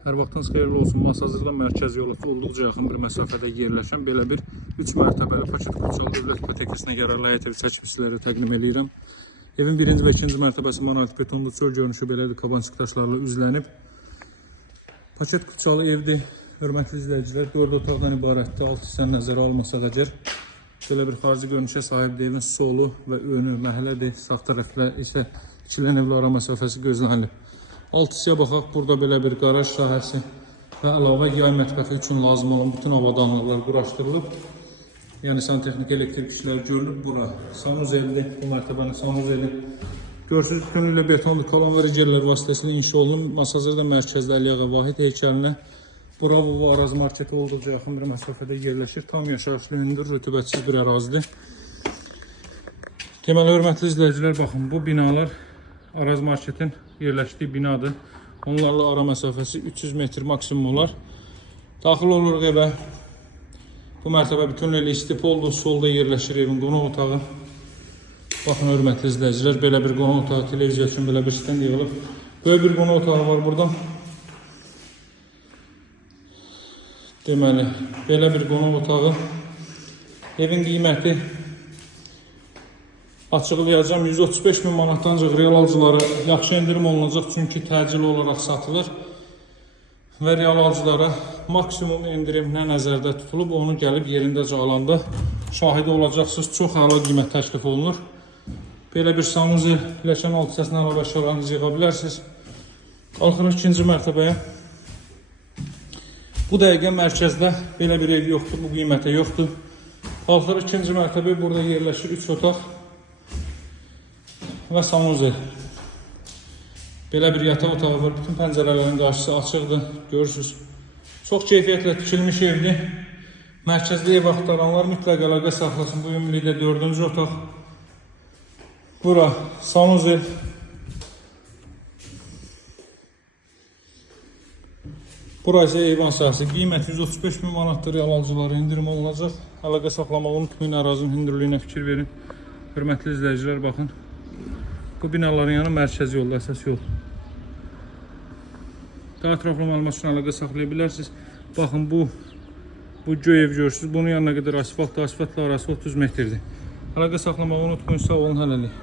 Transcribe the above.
Hər vaxtınız xeyirli olsun. Masazırda mərkəz yolu olduqca yaxın bir məsafədə yerləşən belə bir 3 mərtəbəli Paket Kuçalı Dövlət İpotekesinə qərarlı ev çəkib sizlərə təqdim edirəm. Evin 1-ci və 2-ci mərtəbəsi monolit betonlu çöl görünüşü belədir, kabançıq daşlarla üzlənib. Paket Kuçalı evdir. Hörmətli izləyicilər, 4 otaqdan ibarətdir. 6 hissəni nəzərə almasaq əgər belə bir xarici görünüşə sahibdir. Evin solu və önü məhəllədir. Sağ tərəflə isə ikilən evlə ara məsafəsi gözlənilib. Alt hissəyə baxaq, burada belə bir qaraj sahəsi və əlavə yay mətbəxi üçün lazım olan bütün avadanlıqlar quraşdırılıb. Yəni santexnik elektrik işləri görülüb. Bura sanuzeldir, bu mərtəbənin sanuzeli. Görsüz bütünlüklə betonlu kolon və ricerlər vasitəsilə inşa olunub. Masazırda mərkəzdə Əliağa Vahid heykəlinə Bravo və Araz marketi olduqca yaxın bir məsafədə yerləşir. Tam yaşayışlı, hündür, rütubətsiz bir ərazidir. Deməli, hörmətli izləyicilər, baxın, bu binalar Araz marketin yerləşdiyi binadır. Onlarla ara məsafəsi 300 metr maksimum olar. Daxil oluruq evə. Bu mərtəbə bütünlüklə istipoldur. Solda yerləşir evin qonaq otağı. Baxın, hörmətli izləyicilər, belə bir qonaq otağı, televiziya üçün belə bir stend yığılıb. Böyük bir qonaq otağı var burada. Deməli, belə bir qonaq otağı. Evin qiyməti açıqlayacağım, 135 min manatdan ancaq real alıcılara yaxşı endirim olunacaq, çünki təcil olaraq satılır və real alıcılara maksimum endirim nə nəzərdə tutulub, onu gəlib yerindəcə alanda şahidi olacaqsınız. Çox əla qiymət təklif olunur. Belə bir sanuzel pləşən alt hissəsindən əlavə əşyalarınızı yığa bilərsiniz. Qalxırıq 2-ci mərtəbəyə. Bu dəqiqə mərkəzdə belə bir ev yoxdur, bu qiymətə yoxdur. Qalxırıq 2-ci mərtəbəyə, burada yerləşir 3 otaq və sanuzel. Belə bir yataq otağı var. Bütün pəncərələrin qarşısı açıqdır. Görürsünüz. Çox keyfiyyətlə tikilmiş evdir. Mərkəzdə ev axtaranlar mütləq əlaqə saxlasın. Bu ümumilikdə 4-cü otaq. Bura sanuzel. Bura isə eyvan sahəsi. Qiymət 135 min manatdır. Real alıcılara indirim olunacaq. Əlaqə saxlamağı unutmayın. Ərazinin hündürlüyünə fikir verin. Hörmətli izləyicilər, baxın. Bu binaların yanı mərkəzi yolda, əsas yol. Daha ətraflı məlumat üçün əlaqə saxlaya bilərsiniz. Baxın, bu göy ev görürsünüz. Bunun yanına qədər asfaltla arası 30 metrdir. Əlaqə saxlamağı unutmayın. Sağ olun, hələlik.